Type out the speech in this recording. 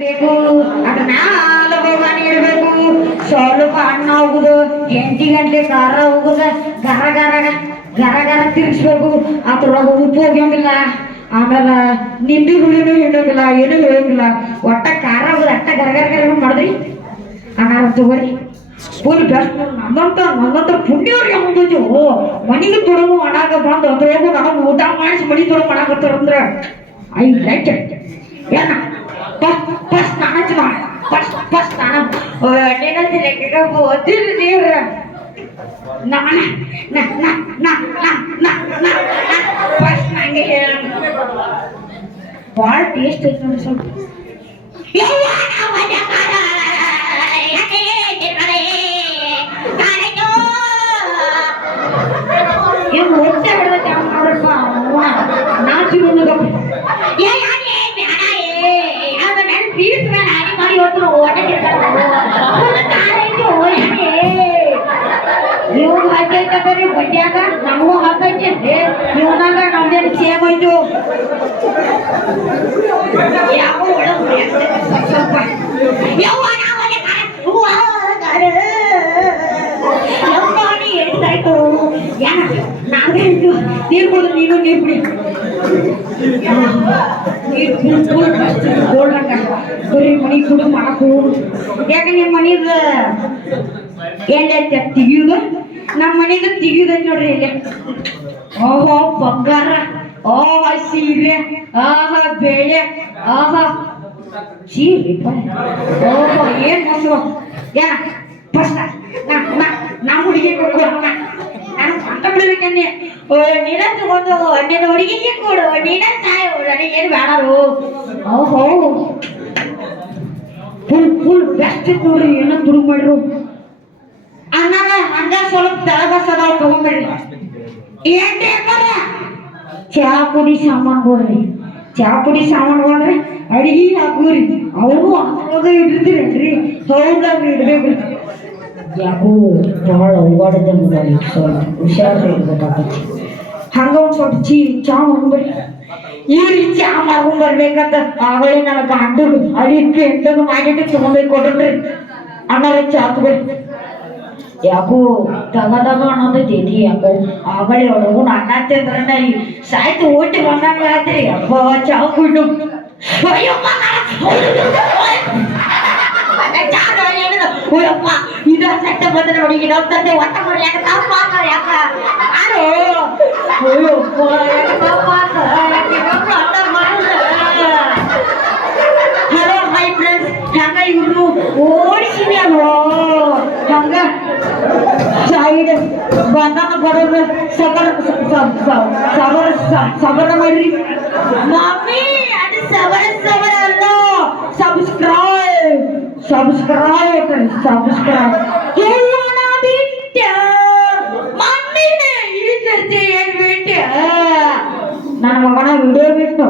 ಬೇಕು ಅದನ್ನ ಬೇಗನೆ ಇಡಬೇಕು. ಸ್ವಲ್ಪ ಅಣ್ಣ ಹೋಗುದು 8 ಗಂಟೆ ಕಾರ ಹೋಗುದ ಗರ ಗರ ಗರ ಗರ ತಿರ್ಗಿಸ್ಬೇಕು. ಅದ್ರೊಳಗೆ ಉಪ್ಪು ಹೋಗಂಗಿಲ್ಲ, ಆಮೇಲೆ ನಿಂಬಿ ಹುಳಿನೂ ಹಿಂಡೋಗಿಲ್ಲ, ಏನೂ ಹೇಳಂಗಿಲ್ಲ. ಒಟ್ಟ ಖಾರ ಹೋಗುದು ಅಟ್ಟ ಗರ ಗರ ಗರ ಮಾಡಿದ್ರಿ ಅಣ್ಣ ತಗೋರಿ. Full best. ನನ್ನಂತ ಪುಣ್ಯವ್ರಿಗೆ ಮುಂದೆ ಮನೆಗೆ ತೊಡಗು ಮಾಡಾಕ ಬಂದು ಅದ್ರೊಳಗು ನನಗೆ ಊಟ ಮಾಡಿಸಿ ಮನೆ ತೊಡಗು ಮಾಡಾಕತ್ತಾರಂದ್ರೆ ಐ ಲೈಕ್ ಇಟ್. ಏನ ಫಸ್ಟ್ ನಾನು ಫಸ್ಟ್ ನಂಗೆ ಹೇಳ ಭಾಳ ಟೇಸ್ಟ್ ಐತೆ ನೋಡಿ ಸ್ವಲ್ಪ. ಹೊಟ್ಟೆ ಬಿಡತ್ತೆ ನೋಡ್ರಪ್ಪ ನಾಚಿರು ನೀವು ಹಾಕೈತರಿ ಬಡ್ಯಾಗ ನಮಗೂ ಹಾಕೈತಿ ಇವನಾಗ ನಮ್ದೇನು ಸೇಮ್ ಐತು. ಯಾವ ಸ್ವಲ್ಪ ಹೇಳ್ತಾಯ್ತು ಯಾನ ನಾವೇ ನೀರು ಕೊಡು, ನೀನು ನೀರು ಬಿಡಿ. ಬರೀ ಮನಿ ಕುಡು ಮಾಡಕು. ಯಾಕೆ ನಿಮ್ಮ ಮನಿದ ಎಲ್ಲೈತೆ ತೆಗಿಯುದು? ನಮ್ಮ ಮನಿದ ತೆಗಿಯುದೈತಿ ನೋಡ್ರಿ ಇಲ್ಲಿ. ಓಹೋ ಬಂಗಾರ, ಓಹ ಸೀರೆ, ಆಹಾ ಬೇಳೆ, ಆಹಾ ಸೀರೆ, ಓಹೋ ಏನ್ ಮಸುವ. ಏನ ಫಸ್ಟ್ ನಮ್ಮ ಹುಡುಗಿ ಕೊಡು, ನಾನು ಕಂಡ ಬಿಡ್ಬೇಕನ್ನಿ. ನೀನ ತಗೊಂಡು ನಿನ್ನ ಹುಡುಗಿಗೆ ಕೊಡು, ನೀನ ಸಾಯು, ನನಗೇನು ಬೇಡರು. ಓಹೋ ಫುಲ್ ಬೆಸ್ಟ್ ನೋಡ್ರಿ. ಏನೋ ತುಡುಗು ಮಾಡ್ರು ಅನ್ನಾಗ ಹಂಗ ಸ್ವಲ್ಪ ತೆಳಗಸದ ತಗೊಂಡ್ಬಿಡ್ರಿ. ಏನ್ ಚಾ ಪುಡಿ ಸಾಮಾನುಗಳ್ರಿ, ಚಾ ಪುಡಿ ಸಾಮಾನುಗಳ್ರಿ, ಅಡಿಗೆ ಹಾಕುವ್ರಿ. ಅವರು ಅದ್ರೊಳಗ ಇಟ್ಟಿರ್ತೀರೇನ್ರಿ? ಹೌದಾಗ್ರಿ ಇಡ್ಬೇಕ್ರಿ. ಯಾಕೋ ಭಾಳ ಓಡಾಡದೆ ಮುಗಾರಿ, ಸ್ವಲ್ಪ ಹುಷಾರ್ರಿ ಇರ್ಬೇಕಾಗತ್ತೆ. ಹಂಗ ಒಂದ್ ಸ್ವಲ್ಪ ಚಾ ಮಾಡ್ಕೊಂಡ್ಬರ್ರಿ. ಈ ರೀತಿ ಚಾ ಮಾಡ್ಕೊಂಡ್ ಬರ್ಬೇಕಂತ ಆಗಲೇ ನನ್ನ ಗಂಡು ಅಡಿಟ್ಟು ಎಂಟದು ಮಾಡಿಟ್ಟು ತಗೊಂಡ್ಬೇಕು ಕೊಡ್ರಿ. ಅಣ್ಣಾರ ಚಾ ತಗೊಳ್ಳಿ. ಯಾಕೋ ತಗದಾಗ ಅನ್ನೋದೈತಿ ಯಾಕೋ ಆಗಲೇ ಒಳಗು ಅನ್ನ ತಿಂದ್ರನ್ನ ಸಾಯ್ತು ಓಟಿ ಬಂದಂಗ ಆಯ್ತ್ರಿ. ಅಪ್ಪ ಚಾ ಕುಯ್ಡು ಓಯಪ್ಪ ಇದು ಸಟ್ಟ ಬಂದ ನೋಡಿ. ಇನ್ನೊಂದಂತೆ ಒಟ್ಟ ಮಾಡಿ ಯಾಕೆ ತಪ್ಪ ಯಾಕ ನಾನು ಓಯಪ್ಪ ಹಲೋ ಹೈ ಫ್ರೆಂಡ್ಸ್, ಹಂಗ ಇವ್ರು ಓಡಿಸಿವಿ ಅಲ್ವೋ ಹಂಗ ಸೈಡ್ ಬಂದನ ಬರೋದು ಸಬರ ಮಾಡ್ರಿ. ಮಮ್ಮಿ ಅದು ಸಬರ ಅಲ್ಲೋ, ಸಬ್ಸ್ಕ್ರೈಬ್ ಬಿಟ್ಟ ಮಮ್ಮಿ ಈ ಸರ್ತಿ ಏನ್ ಬಿಟ್ಟ ನನ್ನ ಮಗನ ವಿಡಿಯೋ ಬಿಟ್ಟು